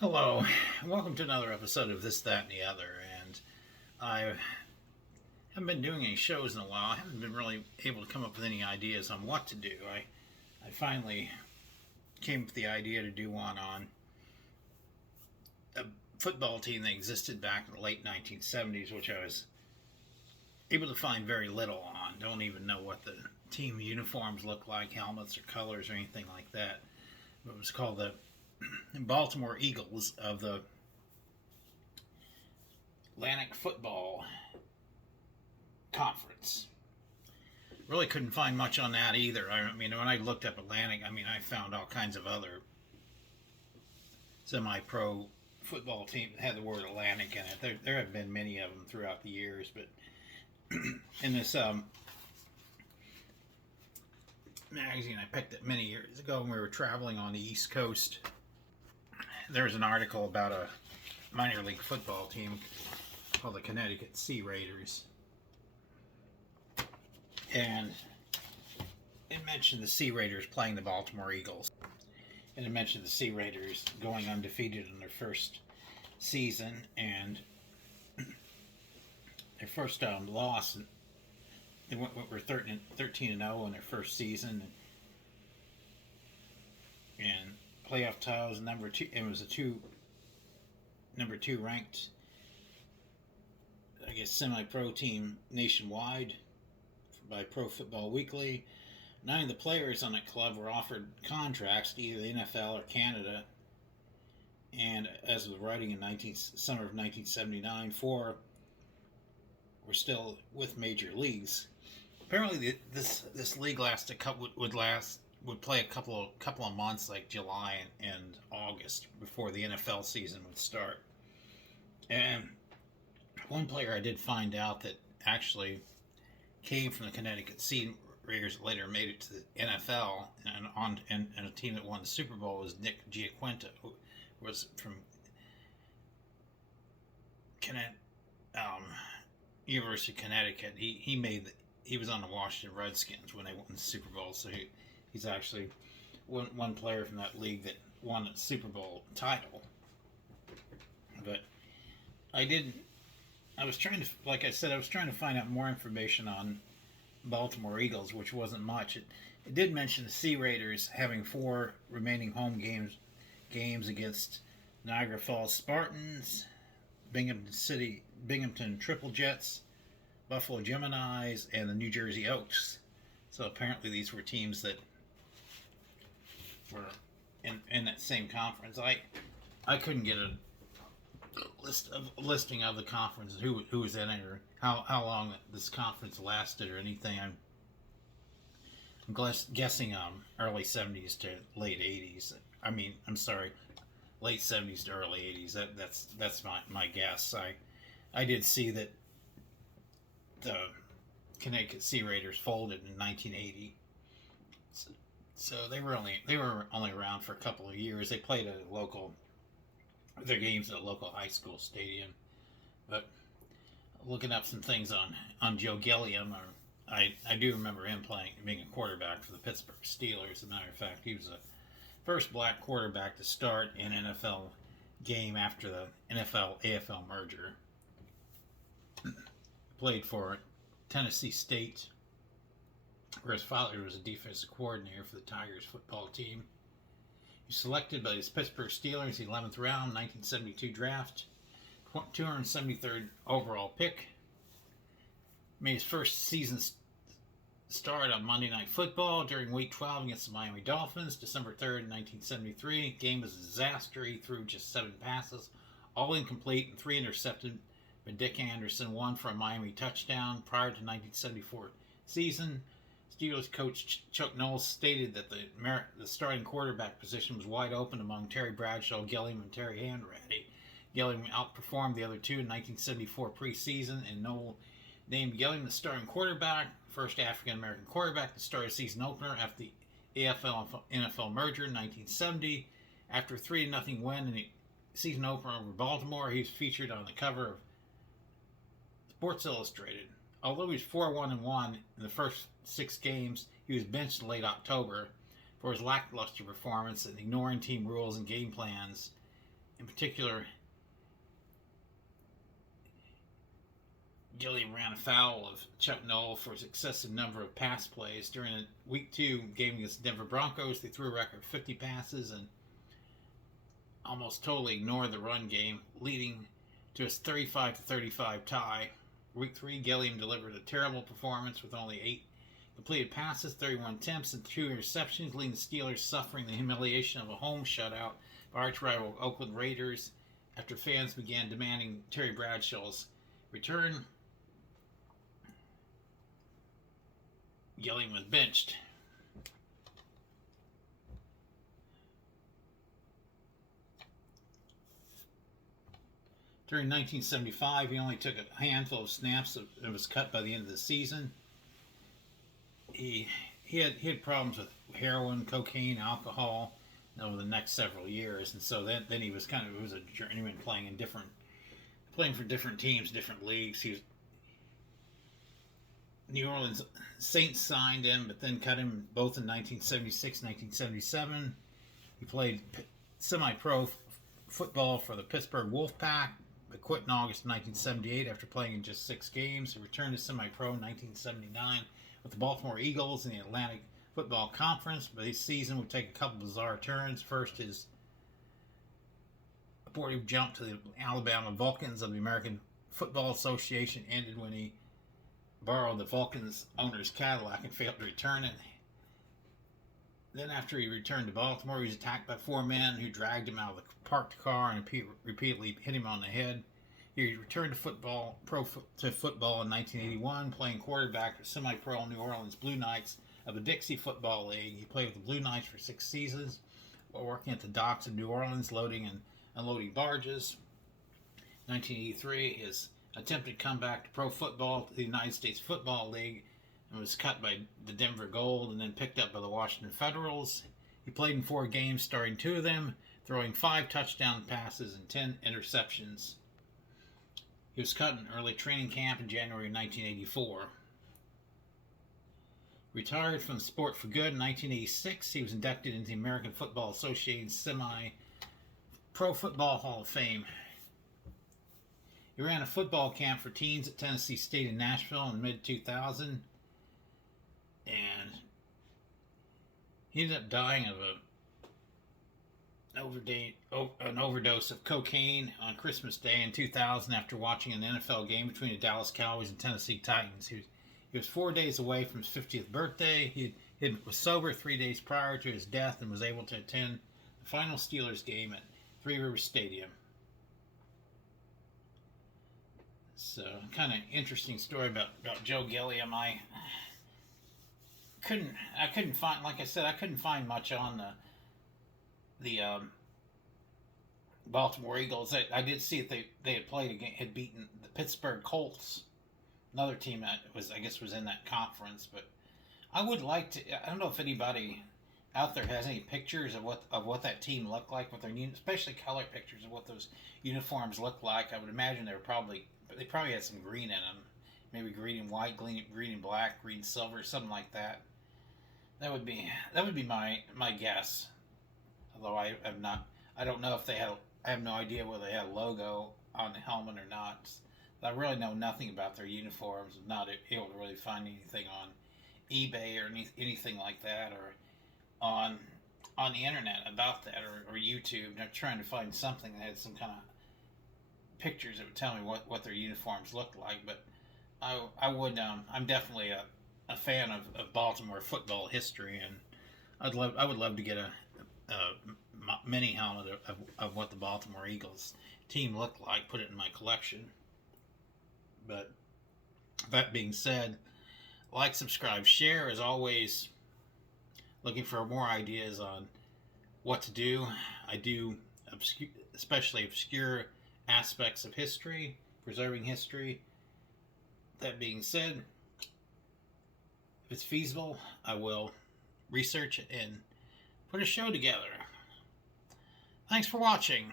Hello, welcome to another episode of This, That, and the Other. And I haven't been doing any shows in a while. I haven't been really able to come up with any ideas on what to do. I finally came up with the idea to do one on a football team that existed back in the late 1970s, which I was able to find very little on. Don't even know what the team uniforms look like, helmets or colors or anything like that. It was called the Baltimore Eagles of the Atlantic Football Conference. Really couldn't find much on that either. I mean, when I looked up Atlantic, I found all kinds of other semi-pro football teams that had the word Atlantic in it. There have been many of them throughout the years, but in this magazine I picked it many years ago when we were traveling on the East Coast, there was an article about a minor league football team called the Connecticut Sea Raiders. And it mentioned the Sea Raiders playing the Baltimore Eagles. And it mentioned the Sea Raiders going undefeated in their first season, and their first loss. They were 13 and 0 in their first season, and playoff titles number two. It was number two ranked, I guess, semi-pro team nationwide by Pro Football Weekly. 9 of the players on that club were offered contracts to either the NFL or Canada. And as of the writing in summer of 1979, 4 were still with major leagues. Apparently, this league would play a couple of months, like July and August, before the NFL season would start. And one player I did find out that actually came from the Connecticut Sea Raiders, later made it to the NFL, and a team that won the Super Bowl was Nick Giaquinta, who was from University of Connecticut. He was on the Washington Redskins when they won the Super Bowl, so he's actually one player from that league that won a Super Bowl title. But I was trying to, like I said, I was trying to find out more information on Baltimore Eagles, which wasn't much. It did mention the Sea Raiders having 4 remaining home games against Niagara Falls Spartans, Binghamton Triple Jets, Buffalo Geminis, and the New Jersey Oaks. So apparently these were teams that were in that same conference. I couldn't get a listing of the conference, who was in it, or how long this conference lasted, or anything. I'm guessing early 70s to late 80s. I'm sorry, late 70s to early 80s. That's my guess. I did see that the Connecticut Sea Raiders folded in 1980. So they were only around for a couple of years. They played their games at a local high school stadium. But looking up some things on Joe Gilliam, I do remember him being a quarterback for the Pittsburgh Steelers. As a matter of fact, he was the first black quarterback to start an NFL game after the NFL-AFL merger. Played for Tennessee State, where his father was a defensive coordinator for the Tigers football team. He was selected by his Pittsburgh Steelers, the 11th round, 1972 draft, 273rd overall pick. Made his first season start on Monday Night Football during Week 12 against the Miami Dolphins, December 3rd, 1973. Game was a disaster. He threw just 7 passes, all incomplete, and 3 intercepted. But Dick Anderson won for a Miami touchdown. Prior to 1974 season, Steelers coach Chuck Knowles stated that the starting quarterback position was wide open among Terry Bradshaw, Gilliam, and Terry Hanratty. Gilliam outperformed the other two in 1974 preseason, and Knowles named Gilliam the starting quarterback, first African-American quarterback to start a season opener after the AFL-NFL merger in 1970. After a 3-0 win in the season opener over Baltimore, he was featured on the cover of Sports Illustrated. Although he was 4-1-1 in the first 6 games, he was benched in late October for his lackluster performance and ignoring team rules and game plans In particular, Gilliam ran afoul of Chuck Noll for his excessive number of pass plays. During a Week 2 game against the Denver Broncos, they threw a record 50 passes and almost totally ignored the run game, leading to a 35-35 tie. Week 3, Gilliam delivered a terrible performance with only 8 completed passes, 31 attempts, and 2 interceptions, leaving the Steelers suffering the humiliation of a home shutout by arch-rival Oakland Raiders after fans began demanding Terry Bradshaw's return. Gilliam was benched. During 1975, he only took a handful of snaps and was cut by the end of the season. He had problems with heroin, cocaine, alcohol over the next several years, and so then he was a journeyman playing for different teams, different leagues. He was New Orleans Saints signed him, but then cut him both in 1976 and 1977. He played semi-pro football for the Pittsburgh Wolfpack, but quit in August of 1978 after playing in just 6 games. He returned to semi-pro in 1979 with the Baltimore Eagles in the Atlantic Football Conference, but this season would take a couple bizarre turns. First, his abortive jump to the Alabama Vulcans of the American Football Association ended when he borrowed the Vulcans owner's Cadillac and failed to return it. Then after he returned to Baltimore, he was attacked by 4 men who dragged him out of the parked car and repeatedly hit him on the head. He returned to football in 1981, playing quarterback for semi-pro New Orleans Blue Knights of the Dixie Football League. He played with the Blue Knights for 6 seasons while working at the docks in New Orleans, loading and unloading barges. 1983, his attempted comeback to pro football to the United States Football League and was cut by the Denver Gold and then picked up by the Washington Federals. He played in 4 games, starting 2 of them, throwing 5 touchdown passes and 10 interceptions. He was cut in early training camp in January 1984. Retired from the sport for good in 1986, he was inducted into the American Football Association's Semi-Pro Football Hall of Fame. He ran a football camp for teens at Tennessee State in Nashville in mid-2000, and he ended up dying of an overdose of cocaine on Christmas Day in 2000 after watching an NFL game between the Dallas Cowboys and Tennessee Titans. He was 4 days away from his 50th birthday. He was sober 3 days prior to his death and was able to attend the final Steelers game at Three Rivers Stadium. So, kind of interesting story about Joe Gilliam. I couldn't find, like I said, I couldn't find much on the Baltimore Eagles. I did see that they had beaten the Pittsburgh Colts, another team that was in that conference. But I would like to. I don't know if anybody out there has any pictures of what that team looked like with their especially color pictures of what those uniforms looked like. I would imagine they probably had some green in them, maybe green and white, green and black, green silver, something like that. That would be my guess. Although I don't know if they had. I have no idea whether they had a logo on the helmet or not. I really know nothing about their uniforms. I'm not able to really find anything on eBay or anything like that, or on the internet about that, or YouTube. And I'm trying to find something that had some kind of pictures that would tell me what their uniforms looked like. But I would. I'm definitely a fan of Baltimore football history, and I would love to get a mini helmet of what the Baltimore Eagles team looked like, put it in my collection. But that being said, like, subscribe, share. As always, looking for more ideas on what to do. I do especially obscure aspects of history, preserving history. That being said, if it's feasible, I will research it and put a show together. Thanks for watching.